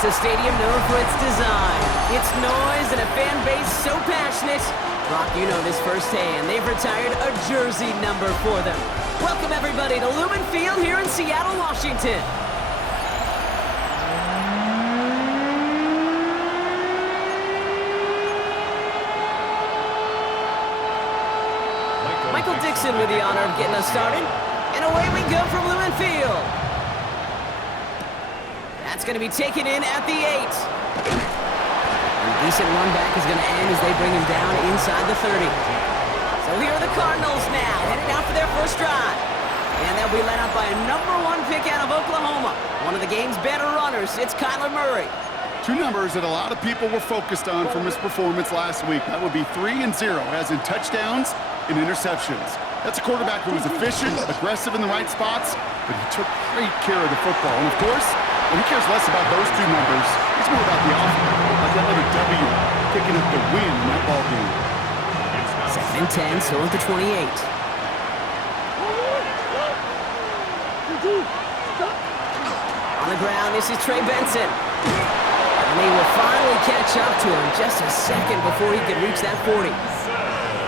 It's a stadium known for its design, its noise, and a fan base so passionate. Brock, you know this firsthand. They've retired a jersey number for them. Welcome, everybody, to Lumen Field here in Seattle, Washington. Michael Dixon with the honor of getting us started. And away we go from Lumen Field. That's going to be taken in at the 8. A decent run back is going to end as they bring him down inside the 30. So here are the Cardinals now, heading out for their first drive. And they'll be led out by a #1 pick out of Oklahoma. One of the game's better runners, it's Kyler Murray. Two numbers that a lot of people were focused on from his performance last week. That would be 3 and 0, as in touchdowns and interceptions. That's a quarterback who was efficient, aggressive in the right spots, but he took great care of the football. And of course, he cares less about those two numbers. It's more about the offense, like that other W, picking up the win in that ball game. 2nd and 10, still at the 28. On the ground, this is Trey Benson. And they will finally catch up to him just a second before he could reach that 40.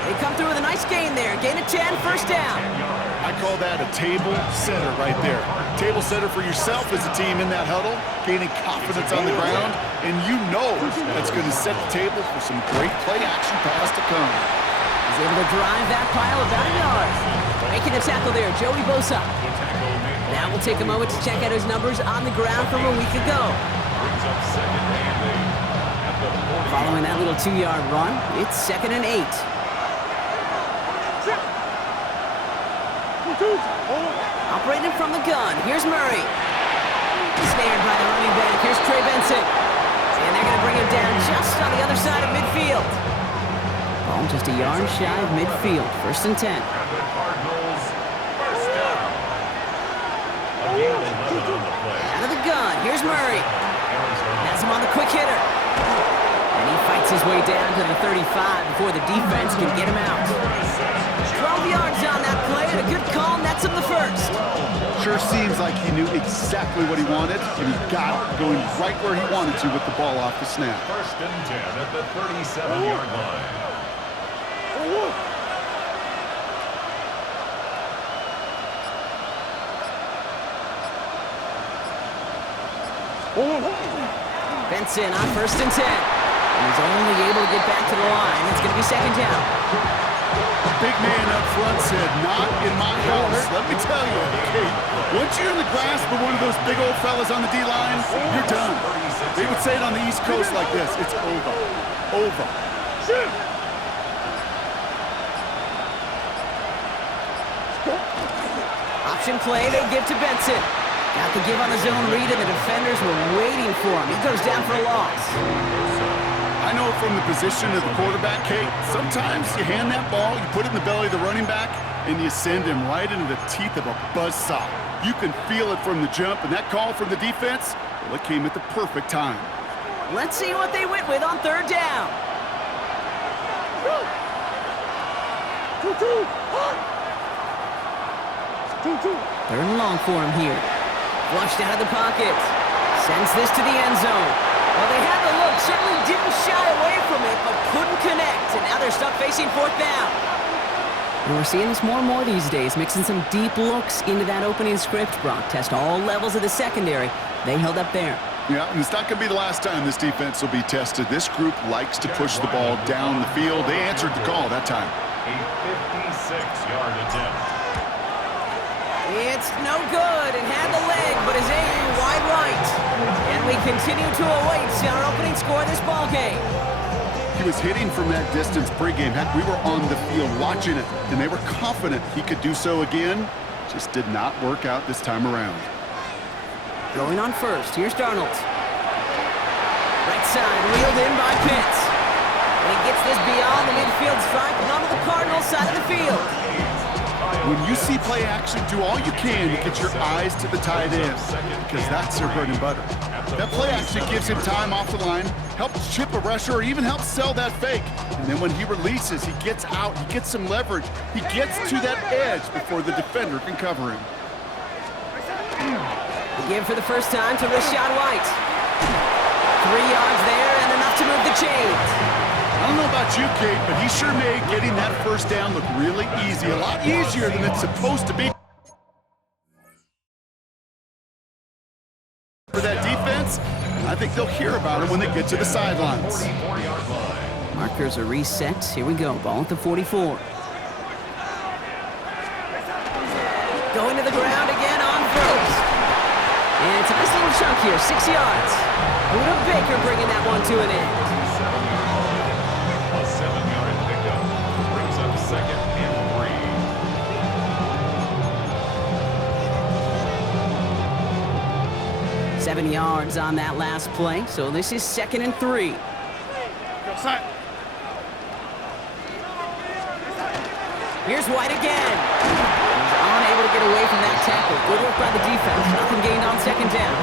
They come through with a nice gain there. Gain of 10, first down. I call that a table setter right there. Table setter for yourself as a team in that huddle, gaining confidence on the ground, and you know that's going to set the table for some great play-action pass to come. He's able to drive that pile about a yard. Making the tackle there, Joey Bosa. Now we'll take a moment to check out his numbers on the ground from a week ago. Following that little 2-yard run, it's 2nd and 8. Operating from the gun, here's Murray. Snared by the running back, here's Trey Benson. And they're going to bring him down just on the other side of midfield. Ball just a yard shy of midfield, 1st and 10. Out of the gun, here's Murray. Has him on the quick hitter. And he fights his way down to the 35 before the defense can get him out. 12 yards on that play, and a good call nets him the first. Sure seems like he knew exactly what he wanted, and he got it going right where he wanted to with the ball off the snap. 1st and 10 at the 37-yard line. Benson on 1st and 10. And he's only able to get back to the line. It's going to be 2nd down. Big man up front said, not in my house. Let me tell you, hey, once you're in the grasp of one of those big old fellas on the D-line, you're done. They would say it on the East Coast like this, it's over. Over. Option play, they give to Benson. Got the give on the zone read, and the defenders were waiting for him. He goes down for a loss. I know from the position of the quarterback, Kate, sometimes you hand that ball, you put it in the belly of the running back, and you send him right into the teeth of a buzzsaw. You can feel it from the jump, and that call from the defense, well, it came at the perfect time. Let's see what they went with on 3rd down. Third and long for him here. Flushed out of the pocket. Sends this to the end zone. Well, they had the look, certainly didn't shy away from it, but couldn't connect. And now they're stuck facing 4th down. And we're seeing this more and more these days, mixing some deep looks into that opening script. Brock test all levels of the secondary. They held up there. Yeah, and it's not going to be the last time this defense will be tested. This group likes to push the ball down the field. They answered the call that time. A 56-yard attempt. It's no good. It had the leg, but is aiming wide right. And we continue to await our opening score of this ball game. He was hitting from that distance pregame. Heck, we were on the field watching it, and they were confident he could do so again. Just did not work out this time around. Going on first, here's Darnold. Right side, wheeled in by Pitts. And he gets this beyond the midfield stripe and onto the Cardinals side of the field. When you see play action, do all you can to get your eyes to the tight end, because that's their bread and butter. That play action gives him time off the line, helps chip a rusher, or even helps sell that fake. And then when he releases, he gets out, he gets some leverage, he gets to that edge before the defender can cover him. The give for the first time to Rashad White. 3 yards there and enough to move the chains. I don't know about you, Kate, but he sure made getting that first down look really easy. A lot easier than it's supposed to be for that defense. I think they'll hear about him when they get to the sidelines. 44-yard line. Markers are reset. Here we go. Ball at the 44. Going to the ground again on first. And it's a nice little chunk here, 6 yards. Buda Baker bringing that one to an end. A 7-yard pickup brings up 2nd and 3. 7 yards on that last play, so this is 2nd and 3. Here's White again. He's unable to get away from that tackle. Good work by the defense. Nothing gained on 2nd down.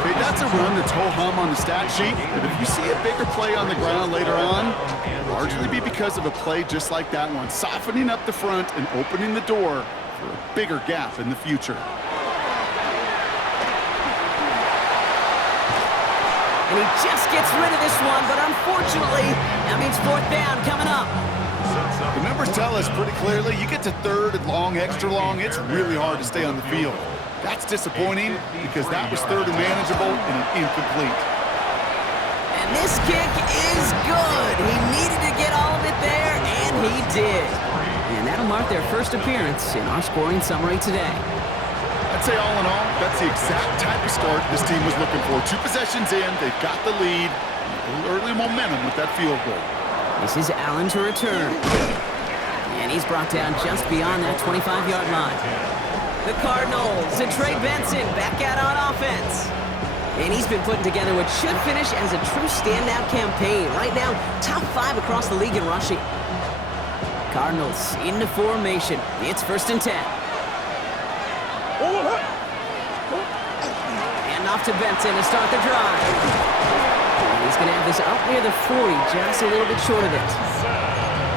Okay, that's a run that's ho-hum on the stat sheet, but if you see a bigger play on the ground later on, it'll largely be because of a play just like that one, softening up the front and opening the door for a bigger gap in the future. And he just gets rid of this one, but unfortunately, that means 4th down coming up. The numbers tell us pretty clearly, you get to 3rd and long, extra long, it's really hard to stay on the field. That's disappointing because that was 3rd and manageable and an incomplete. And this kick is good. He needed to get all of it there, and he did. And that'll mark their first appearance in our scoring summary today. I'd say all in all, that's the exact type of start this team was looking for. 2 possessions in, they've got the lead, a little early momentum with that field goal. This is Allen to return. And he's brought down just beyond that 25-yard line. The Cardinals and Trey Benson back out on offense. And he's been putting together what should finish as a true standout campaign. Right now, top 5 across the league in rushing. Cardinals into formation. It's 1st and 10. And off to Benson to start the drive. And he's going to have this up near the 40, just a little bit short of it.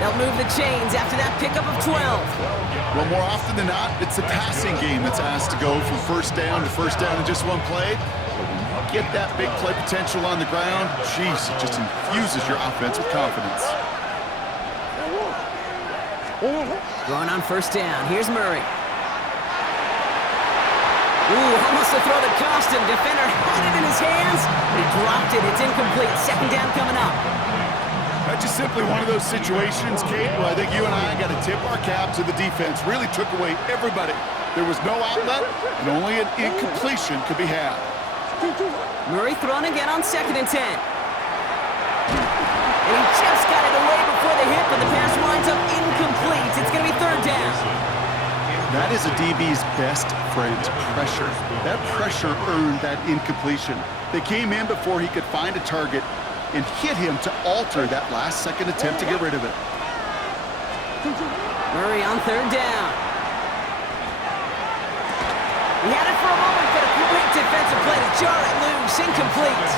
They'll move the chains after that pickup of 12. Well, more often than not, it's the passing game that's asked to go from 1st down to 1st down in just one play. But when you get that big play potential on the ground, geez, it just infuses your offense with confidence. Going on 1st down. Here's Murray. Ooh, almost a throw that cost him. Defender had it in his hands, but he dropped it. It's incomplete. 2nd down coming up. That's just simply one of those situations, Kate, where I think you and I got to tip our cap to the defense. Really took away everybody. There was no outlet, and only an incompletion could be had. Murray thrown again on 2nd and 10. And he just got it away before the hit, but the pass winds up incomplete. It's going to be 3rd down. That is a DB's best friend, pressure. That pressure earned that incompletion. They came in before he could find a target and hit him to alter that last-second attempt to get rid of it. Murray on 3rd down. He had it for a moment, but a great defensive play to jar it loose. Incomplete.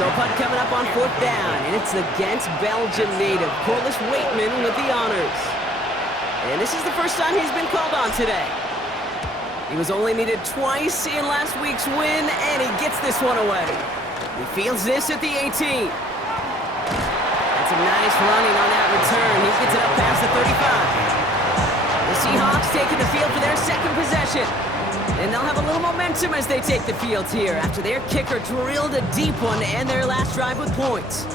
So a punt coming up on 4th down, and it's against Belgian native Corliss Waitman with the honors. And this is the first time he's been called on today. He was only needed twice in last week's win, and he gets this one away. He fields this at the 18. That's some nice running on that return. He gets it up past the 35. The Seahawks taking the field for their 2nd possession. And they'll have a little momentum as they take the field here after their kicker drilled a deep one to end their last drive with points.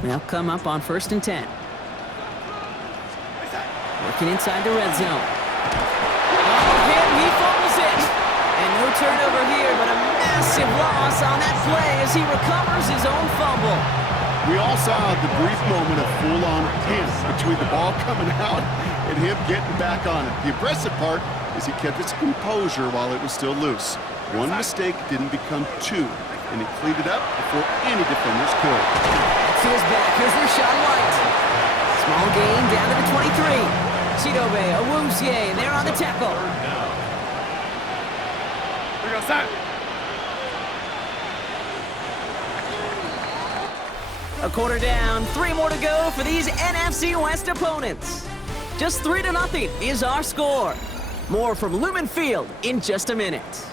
They'll come up on 1st and 10. Working inside the red zone. Oh, he fumbles it. And no turnover here, but a massive loss on that play as he recovers his own fumble. We all saw the brief moment of full-on panic between the ball coming out and him getting back on it. The impressive part is he kept his composure while it was still loose. One mistake didn't become 2, and he cleaned it up before any defenders could. That's to his back. Here's Rashawn White. Small gain down to the 23. Chidobe Awuzie, and they're on the tackle. Here goes that. A quarter down, 3 more to go for these NFC West opponents. Just 3-0 is our score. More from Lumen Field in just a minute.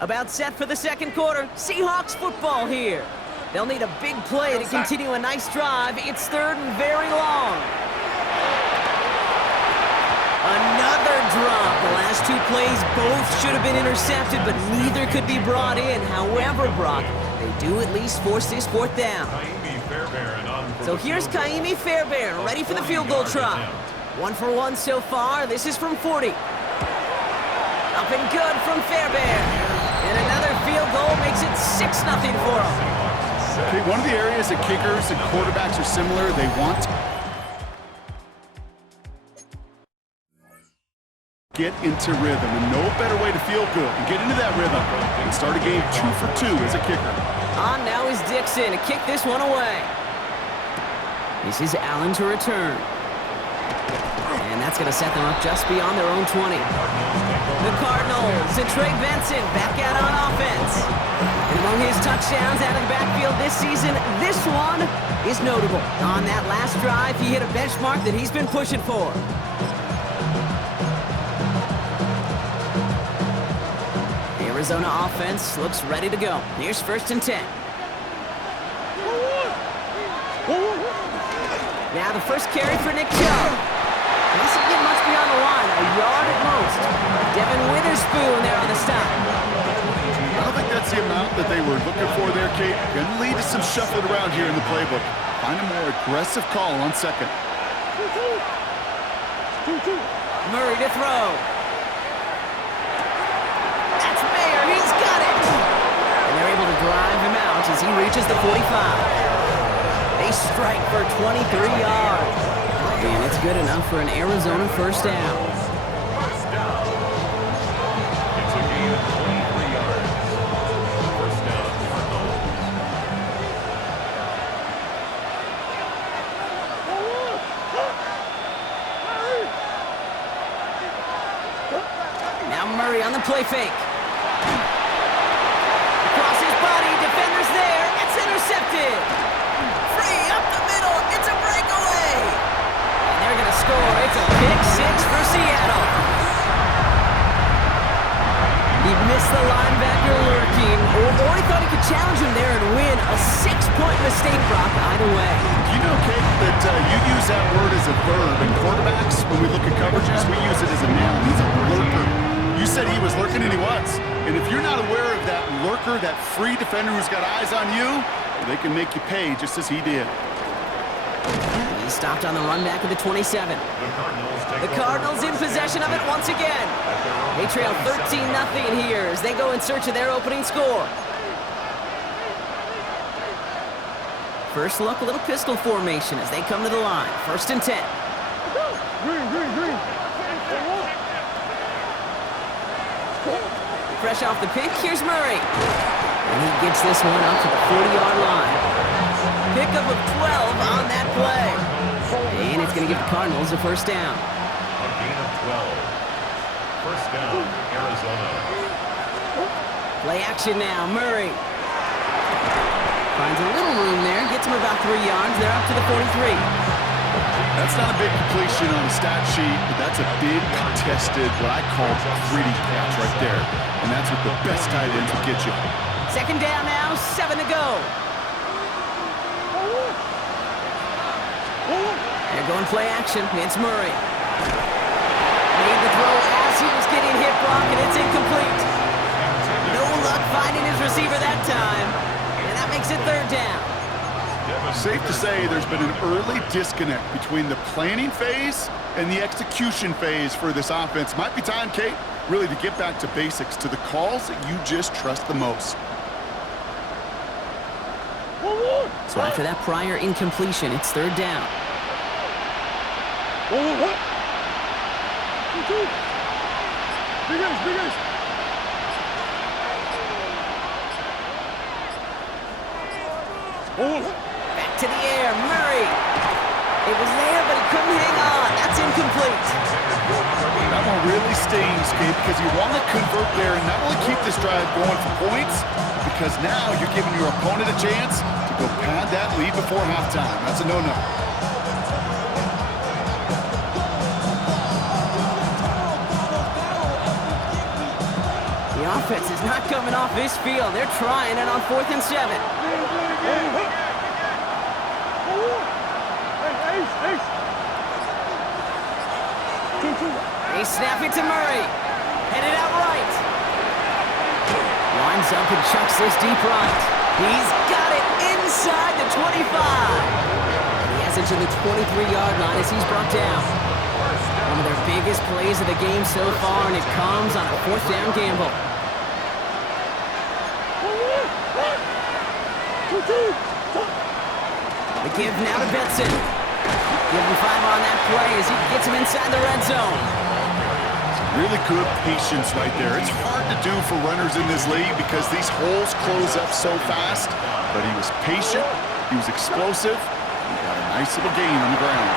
About set for the second quarter. Seahawks football here. They'll need a big play to continue a nice drive. It's 3rd and very long. Another drop. The last 2 plays both should have been intercepted, but neither could be brought in. However, Brock, they do at least force this 4th down. So here's Kaimi Fairbairn, ready for the field goal try. 1 for 1 so far. This is from 40. Up and good from Fairbairn. And another field goal makes it 6-0 for them. Okay, one of the areas that kickers and quarterbacks are similar, they want get into rhythm, and no better way to feel good and get into that rhythm and start a game 2 for 2 as a kicker. On now is Dixon to kick this one away. This is Allen to return. And that's going to set them up just beyond their own 20. The Cardinals and Trey Benson back out on offense. And among his touchdowns out of the backfield this season, this one is notable. On that last drive, he hit a benchmark that he's been pushing for. The Arizona offense looks ready to go. Here's 1st and 10. Now the first carry for Nick Chubb. Doesn't get much beyond the line, a yard at most. Devin Witherspoon there on the stop. I don't think that's the amount that they were looking for there, Kate. Going to lead to some shuffling around here in the playbook. Find a more aggressive call on 2nd. Murray to throw. That's Mayer, he's got it! And they're able to drive him out as he reaches the 45. They strike for 23 yards. And it's good enough for an Arizona 1st down. First down. It's a gain of 23 yards. First down, Cardinals. Now Murray on the play fake. Across his body, defenders there. It's intercepted. Free up the middle. It's a breakaway. And they're going to score. It's a pick 6 for Seattle. He missed the linebacker lurking. Or he thought he could challenge him there and win. A 6-point mistake, Brock, either way. You know, Kate, that you use that word as a verb. In quarterbacks, when we look at coverages, we use it as a noun. He's a lurker. You said he was lurking, and he was. And if you're not aware of that lurker, that free defender who's got eyes on you, they can make you pay just as he did. He stopped on the run back of the 27. The Cardinals in possession of it once again. They trail 13-0 here as they go in search of their opening score. First look, a little pistol formation as they come to the line. 1st and 10. Fresh off the pick, here's Murray. And he gets this one up to the 40-yard line. Pickup of 12 on that play. And it's going to give the Cardinals a 1st down. A gain of 12. First down, Arizona. Play action now, Murray. Finds a little room there, gets him about 3 yards. They're up to the 43. That's not a big completion on the stat sheet, but that's a big contested, what I call gritty catch right there. And that's what the best tight ends will get you. 2nd down now, 7 to go. They're going play action. It's Murray. Made the throw as he was getting hit, Brock, and it's incomplete. No luck finding his receiver that time. And that makes it 3rd down. Safe to say there's been an early disconnect between the planning phase and the execution phase for this offense. Might be time, Kate, really to get back to basics, to the calls that you just trust the most. So after that prior incompletion, it's 3rd down. Back to the air, Murray. It was there, but he couldn't hang on. That's incomplete. That one really stings, Gabe, because you want to convert there and not only keep this drive going for points, because now you're giving your opponent a chance to go pad that lead before halftime. That's a no-no. The offense is not coming off this field. They're trying it on 4th and 7. They snap it to Murray. Headed out right. Lines up and chucks this deep right. He's got it inside the 25. He has it to the 23-yard line as he's brought down. One of their biggest plays of the game so far, and it comes on a 4th down gamble. The give now to Benson. Give him 5 on that play as he gets him inside the red zone. Really good patience right there. It's hard to do for runners in this league because these holes close up so fast, but he was patient, he was explosive, he got a nice little gain on the ground.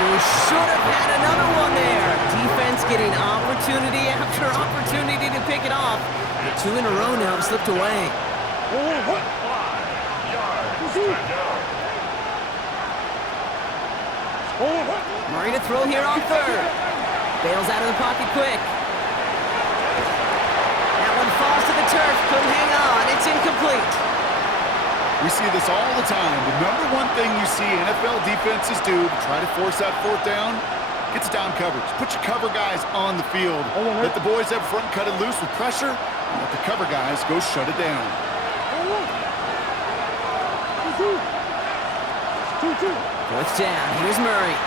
Oh, should have had another one there. Defense getting opportunity after opportunity to pick it off. The 2 in a row now have slipped away. Murray to throw here on 3rd. Bails out of the pocket quick. That one falls to the turf. Couldn't hang on. It's incomplete. We see this all the time. The number one thing you see NFL defenses do to try to force that 4th down, gets down coverage. Put your cover guys on the field. Let the boys up front cut it loose with pressure, and let the cover guys go shut it down. 4th down. Here's Murray.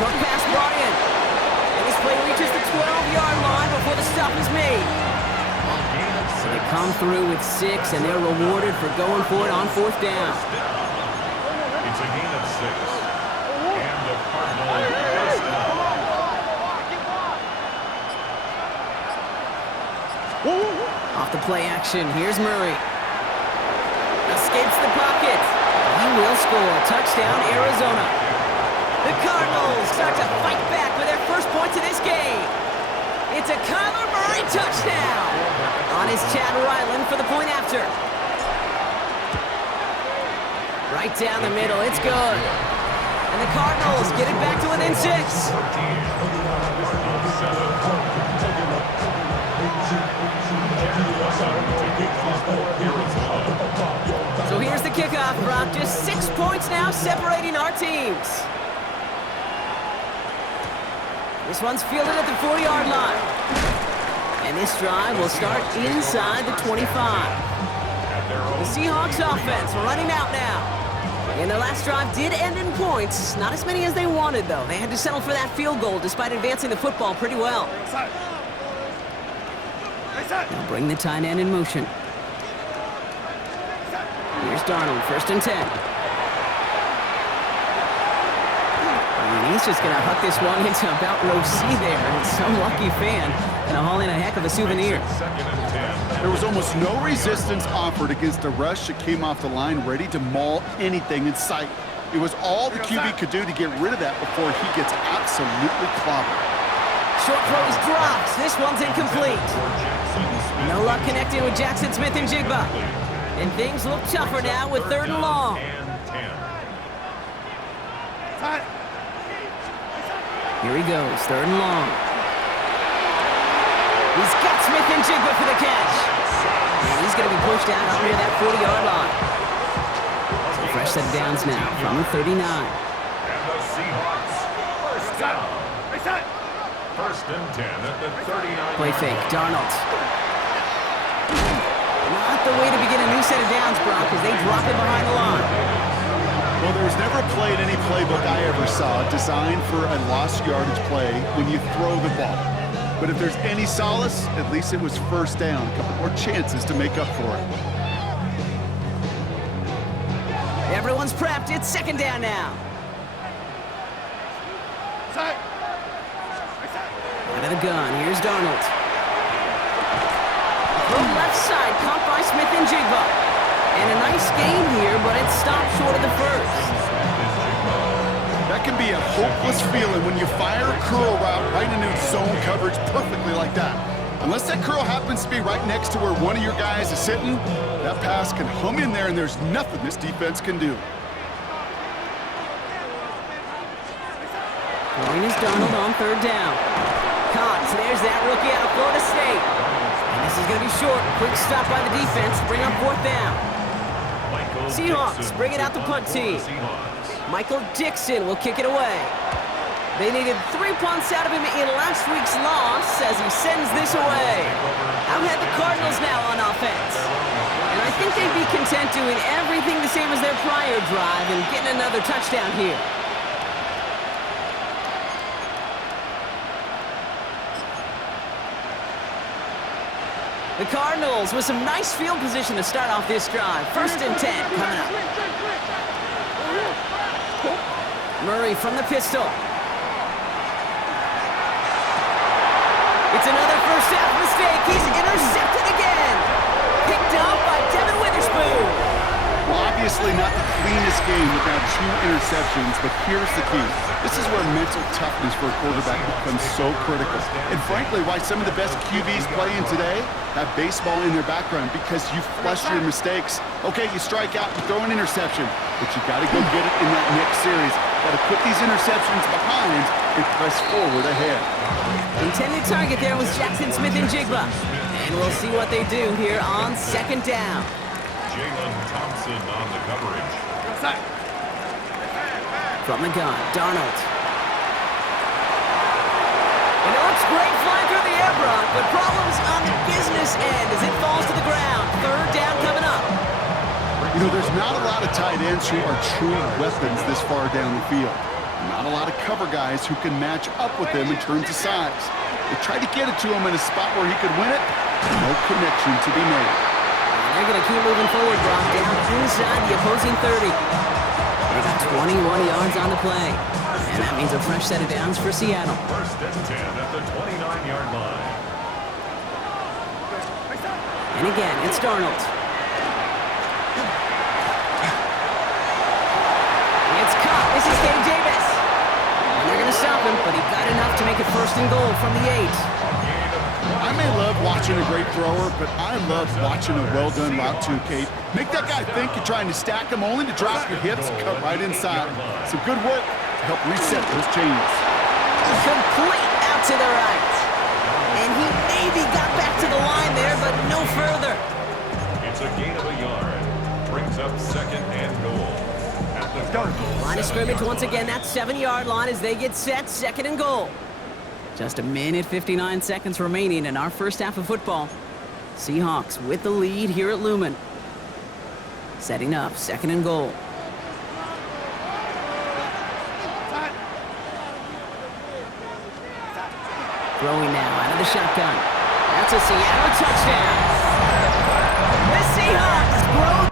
Short pass brought in. And this play reaches the 12-yard line before the stop is made. So they come through with 6, and they're rewarded for going for it on 4th down. It's a gain of 6. And the Cardinals first down. Off the play action, here's Murray. Escapes the pocket. He will score. Touchdown, Arizona. The Cardinals start to fight back with their first points of this game. It's a Kyler Murray touchdown. On his Chad Ryland for the point after. Right down the middle, it's good. And the Cardinals get it back to within 6. So here's the kickoff, Brock. Just 6 points now separating our teams. This one's fielded at the 4-yard line. And this drive will start inside the 25. The Seahawks offense running out now. And their last drive did end in points. Not as many as they wanted, though. They had to settle for that field goal despite advancing the football pretty well. They'll bring the tight end in motion. Here's Darnold, 1st and 10. And he's just going to huck this one into about row C there. And some lucky fan and haul in a heck of a souvenir. There was almost no resistance offered against a rush that came off the line ready to maul anything in sight. It was all the QB could do to get rid of that before he gets absolutely clobbered. Short throw is dropped. This one's incomplete. No luck connecting with Jackson Smith and Jigba. And things look tougher now with 3rd and long. Here he goes, 3rd and long. He's got Smith and Jigba for the catch. And he's going to be pushed out up near that 40-yard line. So fresh set of downs now from the 39. And the Seahawks first down. 1st and 10 at the 39. Play fake, Darnold. Not the way to begin a new set of downs, Brock, as they drop it behind the line. Well, there was never a play in any playbook I ever saw designed for a lost yardage play when you throw the ball. But if there's any solace, at least it was 1st down. A couple more chances to make up for it. Everyone's prepped. It's 2nd down now. Out of the gun. Here's Darnold. From left side, caught by Smith and Jigba. And a nice gain here, but it stopped short of the first. That can be a hopeless feeling when you fire a curl route right into zone coverage perfectly like that. Unless that curl happens to be right next to where one of your guys is sitting, that pass can hum in there and there's nothing this defense can do. Throwing is Darnold on third down. Caught. There's that rookie out of Florida State. And this is going to be short. Quick stop by the defense. Bring up fourth down. Seahawks bring it out the punt team. Michael Dixon will kick it away. They needed 3 punts out of him in last week's loss as he sends this away. Out head the Cardinals now on offense. And I think they'd be content doing everything the same as their prior drive and getting another touchdown here. The Cardinals with some nice field position to start off this drive. 1st and 10 coming up. Murray from the pistol. It's another first half mistake. He's intercepted again. Picked off by Devin Witherspoon. Well, obviously not the cleanest game without 2 interceptions, but here's the key. This is where mental toughness for a quarterback becomes so critical. And frankly, why some of the best QBs playing today have baseball in their background, because you flush your mistakes. Okay, you strike out and throw an interception, but you got to go get it in that next series. Got to put these interceptions behind and press forward ahead. Intended target there was Jackson Smith and Jigba. And we'll see what they do here on 2nd down. Jalen Thompson on the coverage. From the gun, Darnold. And it looks great flying through the air, Brock, but problems on the business end as it falls to the ground. 3rd down coming up. You know, there's not a lot of tight ends who are true weapons this far down the field. Not a lot of cover guys who can match up with them in terms of size. They tried to get it to him in a spot where he could win it. No connection to be made. They're going to keep moving forward, Brock, down inside the opposing 30. They got 21 yards on the play. And that means a fresh set of downs for Seattle. 1st and 10 at the 29-yard line. And again, it's Darnold. It's caught. This is Gabe Davis. And they're going to stop him, but he got enough to make it 1st and goal from the 8. I may love watching a great thrower, but I love watching a well-done route too, Kate. Make that guy think you're trying to stack him only to drop your hips and cut right inside. Some good work to help reset those chains. Complete out to the right. And he maybe got back to the line there, but no further. It's a gain of a yard. Brings up 2nd and goal. At the Cardinals. Line of scrimmage once again, that 7-yard line as they get set, 2nd and goal. Just a minute, 59 seconds remaining in our first half of football. Seahawks with the lead here at Lumen. Setting up, 2nd and goal. Throwing now out of the shotgun. That's a Seattle touchdown. The Seahawks grow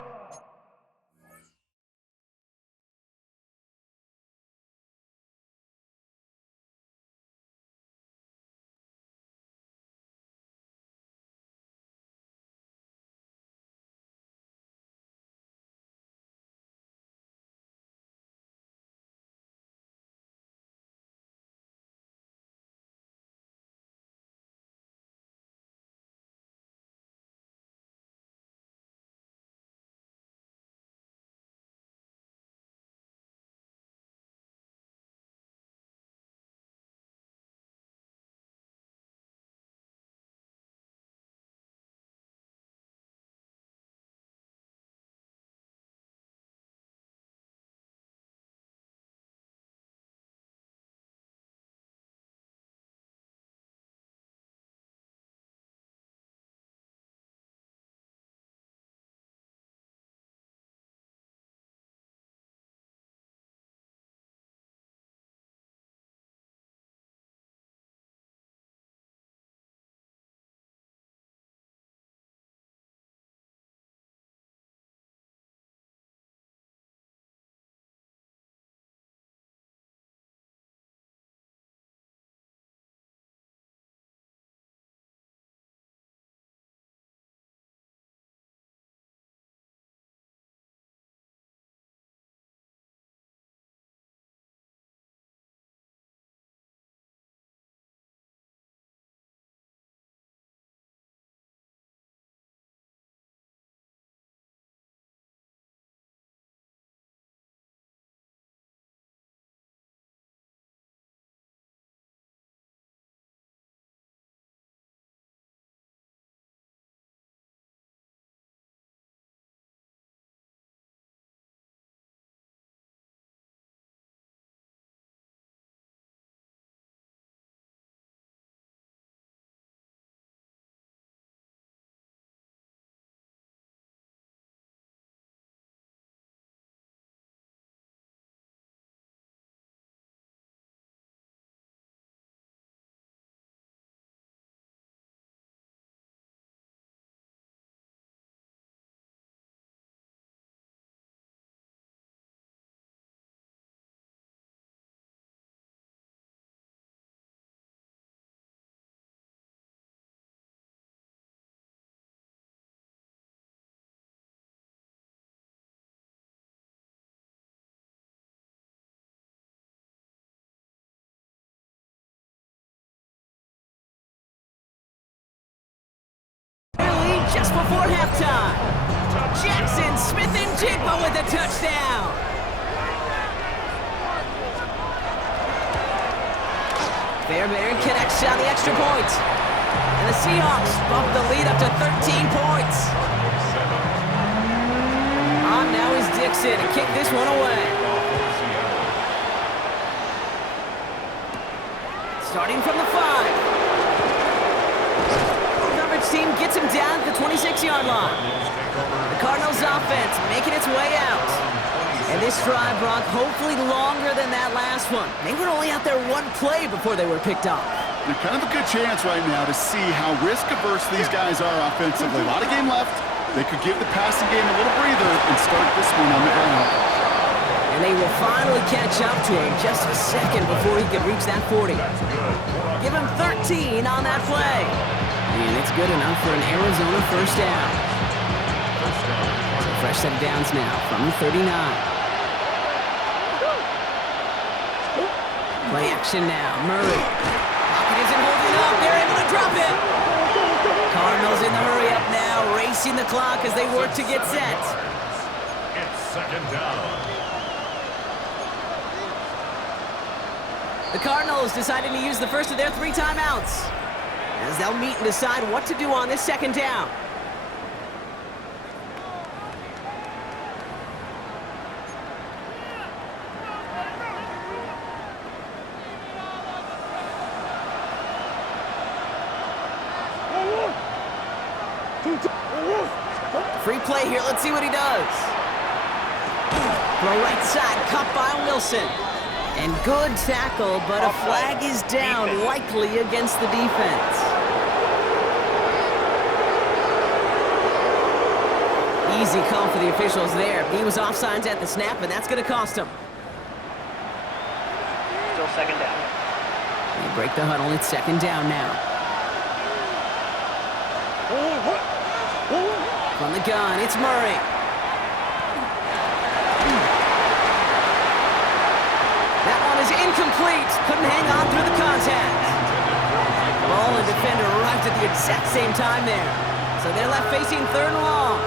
just before halftime. Jackson Smith and Jigba with a touchdown. Fairbairn connects on the extra point. And the Seahawks bump the lead up to 13 points. On now is Dixon to kick this one away. Starting from the 5. Coverage team gets him down at the 26-yard line. The Cardinals offense making its way out. And this drive, Brock, hopefully longer than that last one. They were only out there one play before they were picked off. They're kind of a good chance right now to see how risk-averse these guys are offensively. A lot of game left. They could give the passing game a little breather and start this one on the ground. And they will finally catch up to him just a second before he can reach that 40. Give him 13 on that play. And it's good enough for an Arizona first down. So fresh set of downs now from the 39. Play action now. Murray. Pocket isn't holding up. They're able to drop it. Cardinals in the hurry up now, racing the clock as they work to get set. It's second down. The Cardinals deciding to use the first of their 3 timeouts as they'll meet and decide what to do on this second down. Free play here. Let's see what he does. Throw right side, caught by Wilson. And good tackle, but a flag is down, likely against the defense. Easy call for the officials there. He was offsides at the snap, and that's going to cost him. Still second down. They break the huddle. It's second down now. From the gun, it's Murray. That one is incomplete. Couldn't hang on through the contact. Ball and defender arrived at the exact same time there. So they're left facing 3rd and long.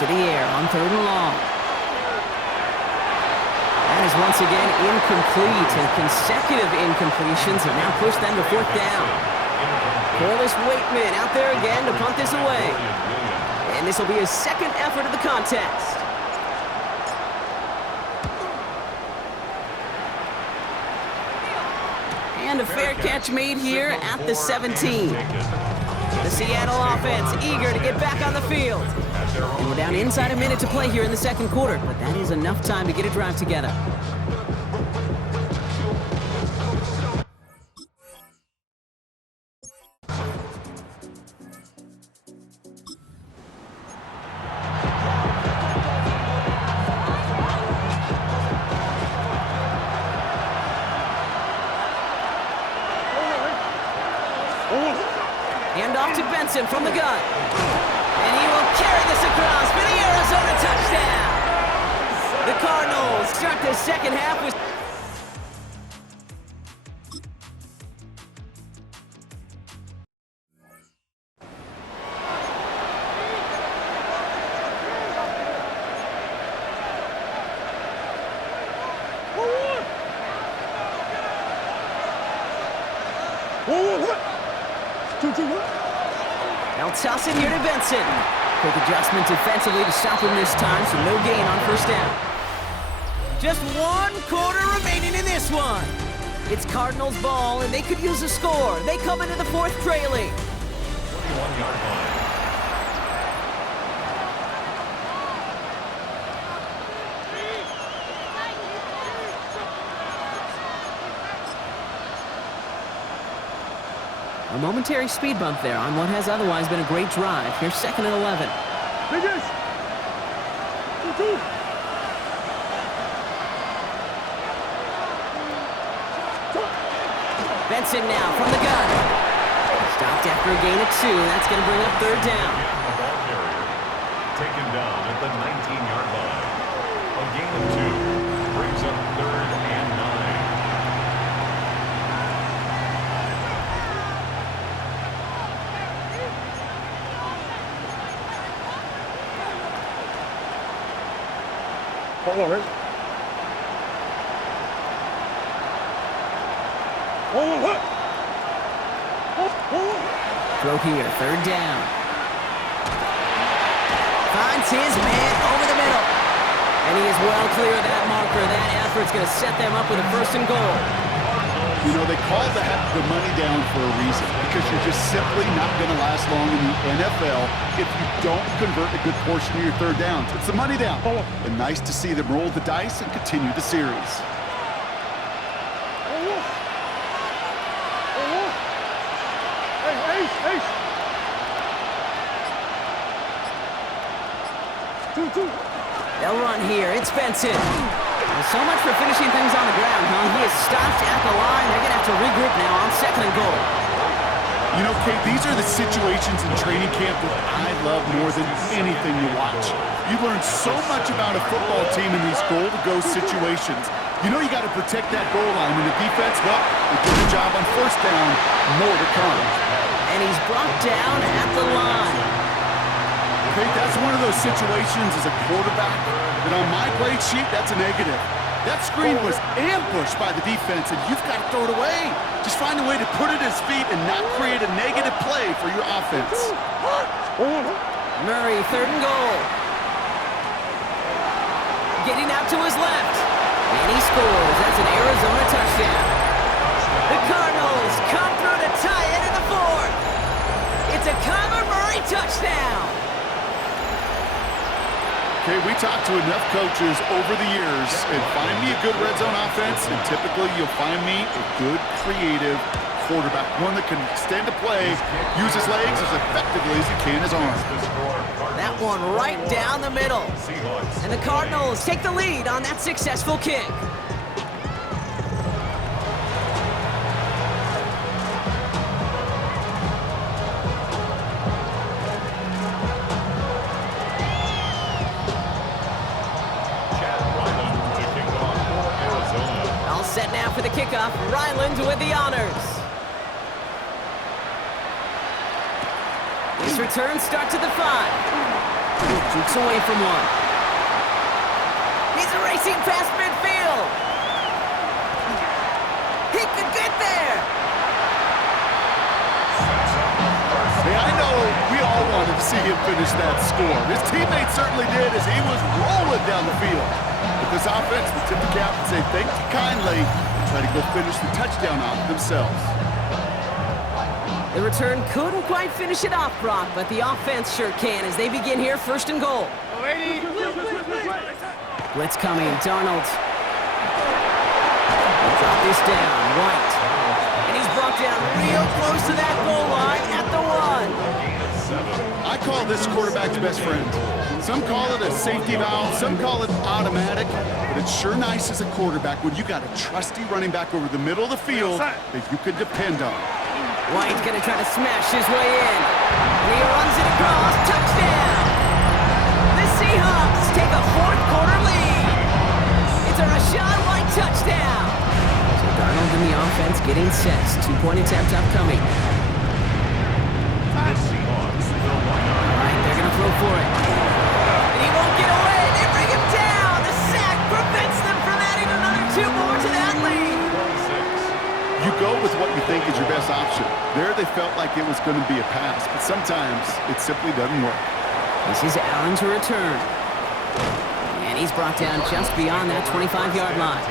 To the air on 3rd and long. That is once again incomplete, and consecutive incompletions have now pushed them to 4th down. Corliss Waitman out there again to punt this away. And this will be his second effort of the contest. And a fair catch made here at the 17. The Seattle offense eager to get back on the field. And we're down inside a minute to play here in the second quarter, but that is enough time to get a drive together. Hand off to Benson from the gun. And he will carry this across for the Arizona touchdown. The Cardinals start the second half with... They'll toss it here to Benson. Quick adjustment defensively to stop him this time, so no gain on first down. Just 1 quarter remaining in this one. It's Cardinals ball, and they could use a score. They come into the 4th trailing. 21-yard line. A momentary speed bump there on what has otherwise been a great drive. Here's 2nd and 11. Benson now from the gun. Stopped after a gain of 2. That's going to bring up 3rd down. The ball carrier taken down at the 19-yard line. A gain of 2 brings up 3rd and 9. Throw here, third down. Finds his man over the middle. And he is well clear of that marker. That effort's going to set them up with a first and goal. You know, they call that the money down for a reason, because you're just simply not going to last long in the NFL if you don't convert a good portion of your third downs. It's the money down. And nice to see them roll the dice and continue the series. They'll run here. It's Benson. Well, so much for finishing things on the ground, huh? He is stopped at the line. They're going to have to regroup now on second and goal. You know, Kate, these are the situations in training camp that I love more than anything you watch. You learn so much about a football team in these goal-to-go situations. You know you got to protect that goal line. And the defense, well, they did a job on first down. More to come. And he's brought down at the line. Kate, that's one of those situations as a quarterback that on my grade sheet, that's a negative. That screen was ambushed by the defense, and you've got to throw it away. Just find a way to put it at his feet and not create a negative play for your offense. Murray, third and goal. Getting out to his left. And he scores. That's an Arizona touchdown. The Cardinals come through to tie it in the fourth. It's a Kyler Murray touchdown. Okay, we talked to enough coaches over the years, and find me a good red zone offense, and typically you'll find me a good, creative quarterback, one that can extend a play, use his legs as effectively as he can his arms. That one right down the middle. And the Cardinals take the lead on that successful kick. Set now for the kickoff. Ryland with the honors. His return starts at the 5. Jukes away from one. He's racing past midfield. He could get there. Hey, I know we all wanted to see him finish that score. His teammates certainly did as he was rolling down the field. This offense will tip the cap and say thank you kindly and try to go finish the touchdown off themselves. The return couldn't quite finish it off, Brock, but the offense sure can as they begin here first and goal. Blitz coming, Darnold. He'll drop this down, White. And he's brought down real close to that goal line at the 1. I call this quarterback's best friend. Some call it a safety valve, some call it automatic, but it's sure nice as a quarterback when you got a trusty running back over the middle of the field that you can depend on. White's gonna try to smash his way in. And he runs it across, touchdown! The Seahawks take a fourth quarter lead. It's a Rachaad White touchdown. So Darnold in the offense getting sets. 2-point attempt upcoming. Alright, they're gonna throw for it. He won't get away. They bring him down. The sack prevents them from adding another 2 more to that lead. You go with what you think is your best option. There they felt like it was going to be a pass, but sometimes it simply doesn't work. This is Allen to return. And he's brought down just beyond that 25-yard line.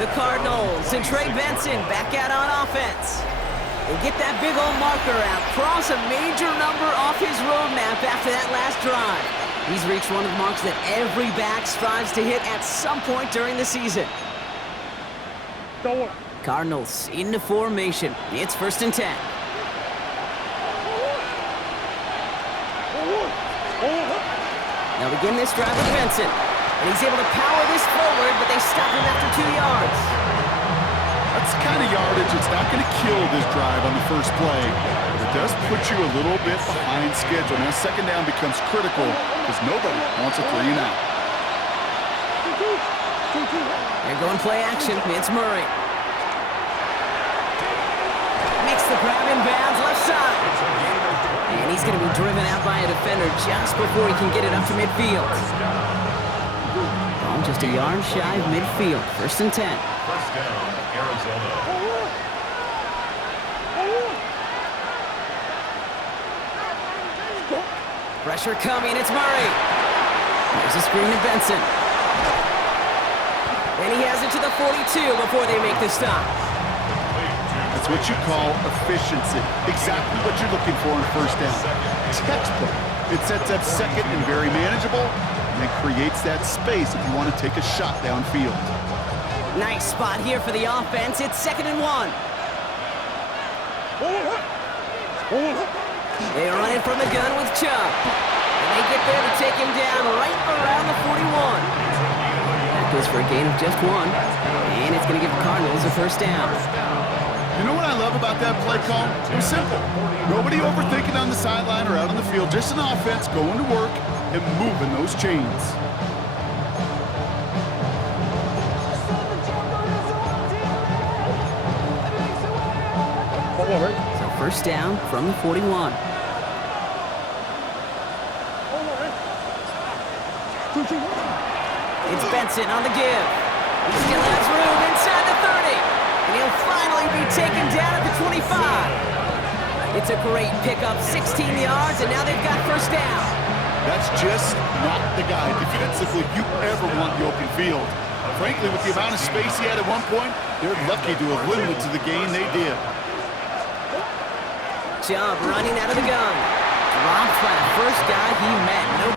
The Cardinals and Trey Benson back out on offense. They get that big old marker out, cross a major number off his roadmap after that last drive. He's reached one of the marks that every back strives to hit at some point during the season. Cardinals into formation. It's 1st and 10. They'll begin this drive with Benson. And he's able to power this forward, but they stop him after 2 yards. That's the kind of yardage that's not going to kill this drive on the first play, but it does put you a little bit behind schedule. Now, second down becomes critical because nobody wants a 3 and out. They're going play action. It's Murray. Makes the grab in bounds left side. And he's going to be driven out by a defender just before he can get it up to midfield. Ball just a yard shy of midfield. 1st and 10. First down, Arizona. Pressure coming, it's Murray. There's a screen to Benson. And he has it to the 42 before they make the stop. That's what you call efficiency. Exactly what you're looking for in 1st down. Textbook. It sets up 2nd and very manageable, and it creates that space if you want to take a shot downfield. Nice spot here for the offense. It's 2nd and 1. They run it from the gun with Chubb. And they get there to take him down right around the 41. That goes for a gain of just 1. And it's going to give the Cardinals a 1st down. You know what I love about that play call? It was simple. Nobody overthinking on the sideline or out on the field. Just an offense going to work and moving those chains. So 1st down from the 41. It's Benson on the give. He still has room inside the 30. And he'll finally be taken down at the 25. It's a great pickup, 16 yards, and now they've got 1st down. That's just not the guy defensively you ever want the open field. Frankly, with the amount of space he had at one point, they're lucky to have limited to the gain they did. Chubb running out of the gun. Dropped by the first guy he met. Nope.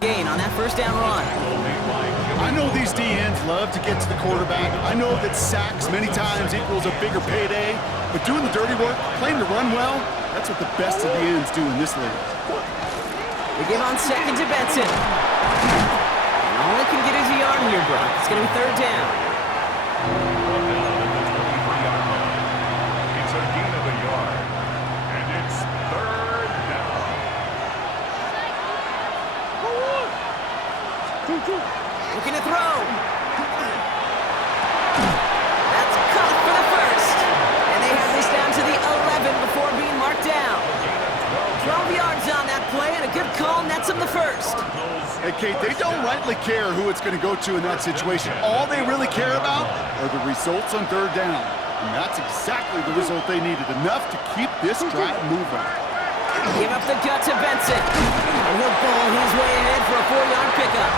Gain on that 1st down run. I know these DNs love to get to the quarterback. I know that sacks many times equals a bigger payday, but doing the dirty work, playing to run well, that's what the best of the ends do in this league. They give on 2nd to Benson. And all they can get is a yard here, Brock. It's going to be 3rd down. Brought down at the 23-yard line. It's a gain of a yard. And it's 3rd down. Looking to throw. That's caught for the 1st. And they have this down to the 11 before being marked down. 12 yards on that play, and a good call nets them the 1st. Hey, Kate, they don't rightly care who it's going to go to in that situation. All they really care about are the results on 3rd down. And that's exactly the result they needed, enough to keep this drive moving. Give up the gut to Benson. And he'll ball his way ahead for a 4-yard pickup.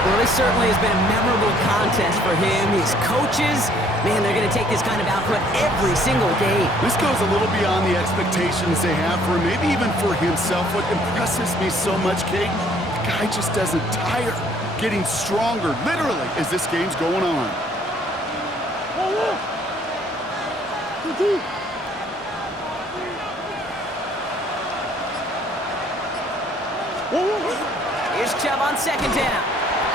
Well, this certainly has been a memorable contest for him. His coaches, man, they're going to take this kind of output every single game. This goes a little beyond the expectations they have for him, maybe even for himself. What impresses me so much, Kate, the guy just doesn't tire, getting stronger, literally, as this game's going on. Here's Chubb on 2nd down.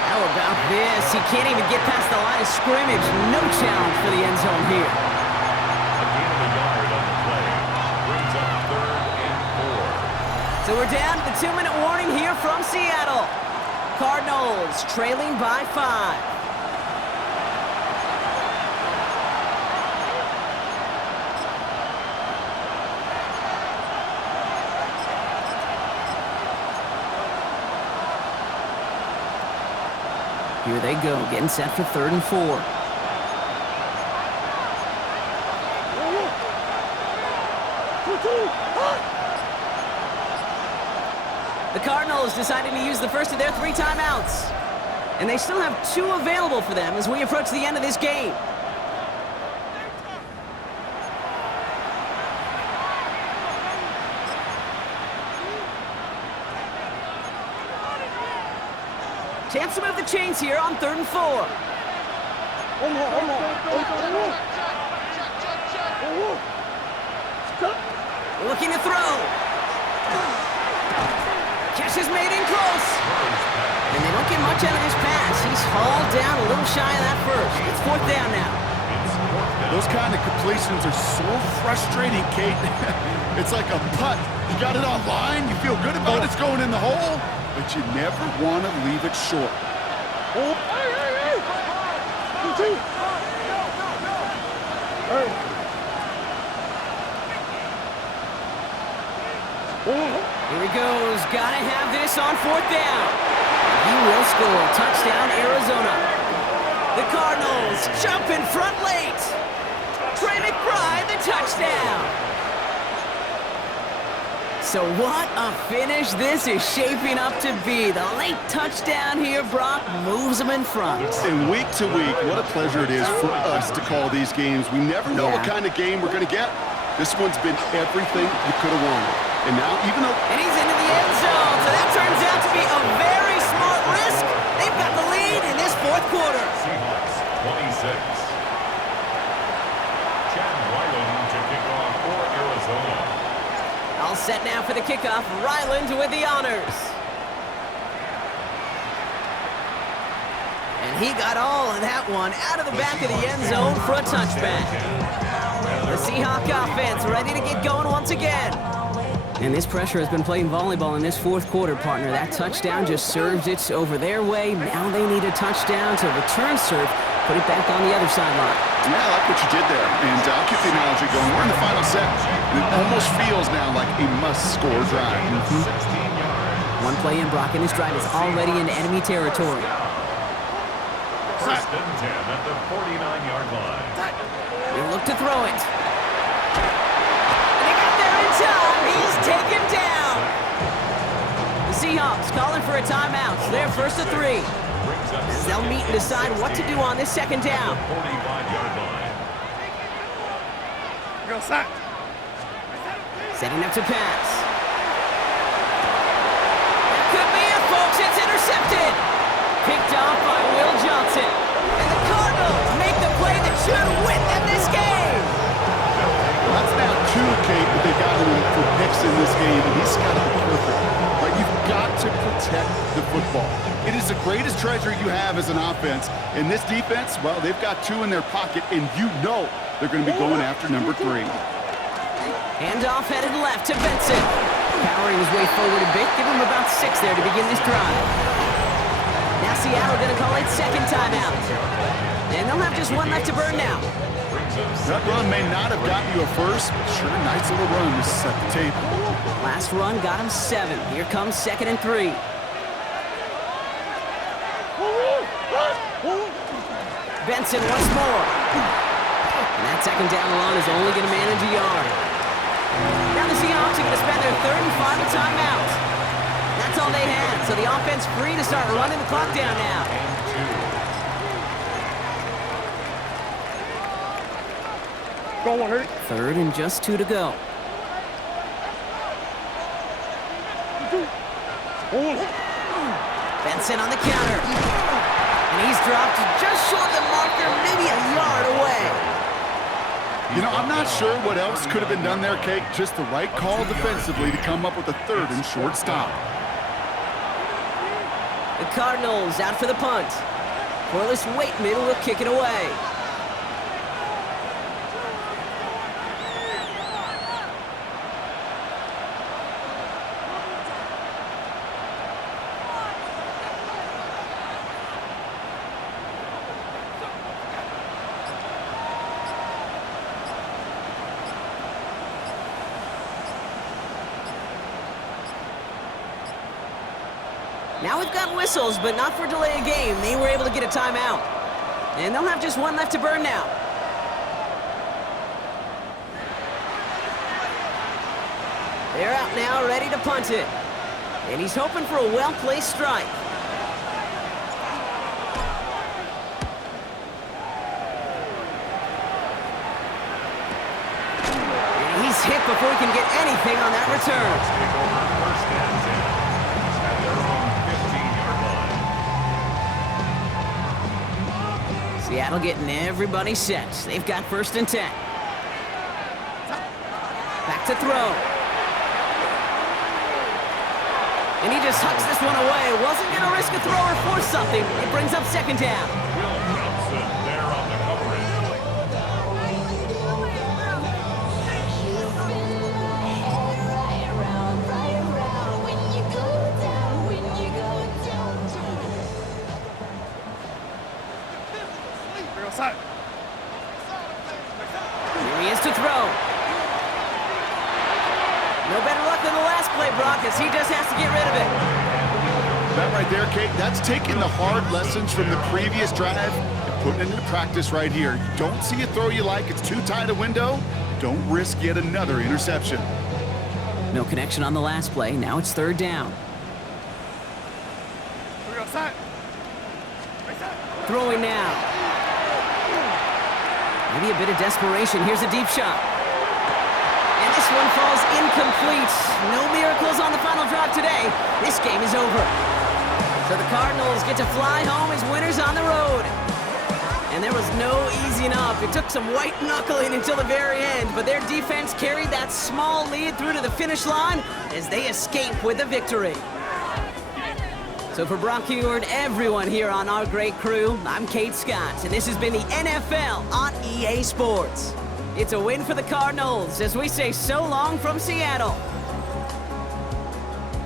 How about this? He can't even get past the line of scrimmage. No challenge for the end zone here. A gain of a yard on the play. Brings up 3rd and 4. So we're down to the 2-minute warning here from Seattle. Cardinals trailing by 5. Here they go, getting set for 3rd and 4. The Cardinals deciding to use the first of their 3 timeouts. And they still have 2 available for them as we approach the end of this game. Chance to move the chains here on 3rd and 4. Looking to throw. Catch is made in close. And they don't get much out of this pass. He's hauled down a little shy of that first. It's 4th down now. It's 4th Those kind of completions are so frustrating, Kate. It's like a putt. You got it on line, you feel good about it's going in the hole, but you never want to leave it short. Here he goes. Gotta have this on 4th down. He will score. Touchdown, Arizona. The Cardinals jump in front late. Trey McBride, the touchdown. So what a finish this is shaping up to be. The late touchdown here, Brock, moves them in front. And week to week, what a pleasure it is for us to call these games. We never know what kind of game we're going to get. This one's been everything you could have wanted. And now, even though... And he's into the end zone, so that turns out to be a very smart risk. They've got the lead in this 4th quarter. Seahawks 26. Chad Ryland to kick off for Arizona. All set now for the kickoff. Ryland with the honors. And he got all of that one out of the back of the end zone for a touchback. The Seahawk offense ready to get going once again. And this pressure has been playing volleyball in this 4th quarter, partner. That touchdown just served it over their way. Now they need a touchdown to return serve, put it back on the other sideline. Yeah, I like what you did there. And I'll keep the analogy going. We're in the final set. It almost feels now like a must-score drive. 16 yards. One play in, Brock, and this drive is already in enemy territory. First and 10 at the 49-yard line. He'll look to throw it. And he got there in time. He's taken down. The Seahawks calling for a timeout. So they're first to 3. As they'll meet and decide what to do on this 2nd down. 45-yard line. Setting up to pass. That could be it, folks. It's intercepted. Picked off by Will Johnson. And the Cardinals make the play that should win them this game. That's now 2, Kate, but they got him for picks in this game, and he's got to be perfect. Right? You've got to protect the football. It is the greatest treasure you have as an offense. And this defense, well, they've got 2 in their pocket, and you know they're going to be going after number 3. Handoff headed left to Benson. Powering his way forward a bit. Give him about 6 there to begin this drive. Now Seattle going to call it 2nd timeout. And they'll have just 1 left to burn now. That run may not have gotten you a first, but sure, nice little run to set the table. Last run got him 7. Here comes 2nd and 3. Benson once more. And that 2nd down run is only going to manage a yard. Now the Seahawks are going to spend their 3rd and final timeout. That's all they had, so the offense free to start running the clock down now. 3rd and just 2 to go. Benson on the counter. And he's dropped just short of the marker, maybe a yard away. You know, I'm not sure what else could have been done there, Kate. Just the right call defensively to come up with a 3rd and short stop. The Cardinals out for the punt. Corliss Waitman will kick it away. Now we've got whistles, but not for delay of game. They were able to get a timeout. And they'll have just 1 left to burn now. They're out now, ready to punt it. And he's hoping for a well-placed strike. And he's hit before he can get anything on that return. Take over first and 10 at their own 15-yard line. Seattle getting everybody set. They've got 1st and 10. Back to throw. And he just hucks this one away. Wasn't going to risk a throw or force something. It brings up 2nd down. Will Johnson there on the coverage. Here he is to throw. No better luck than the last play, Brock, as he just has to get rid of it. That right there, Kate, that's taking the hard lessons from the previous drive and putting it into practice right here. You don't see a throw you like, it's too tight a window, don't risk yet another interception. No connection on the last play. Now it's third down. Throwing now. Maybe a bit of desperation. Here's a deep shot. And this one falls incomplete. No miracles on the final drive today. This game is over. So the Cardinals get to fly home as winners on the road. And there was no easing up. It took some white knuckling until the very end, but their defense carried that small lead through to the finish line as they escape with a victory. So for Brock Huard, everyone here on our great crew, I'm Kate Scott, and this has been the NFL on EA Sports. It's a win for the Cardinals as we say so long from Seattle.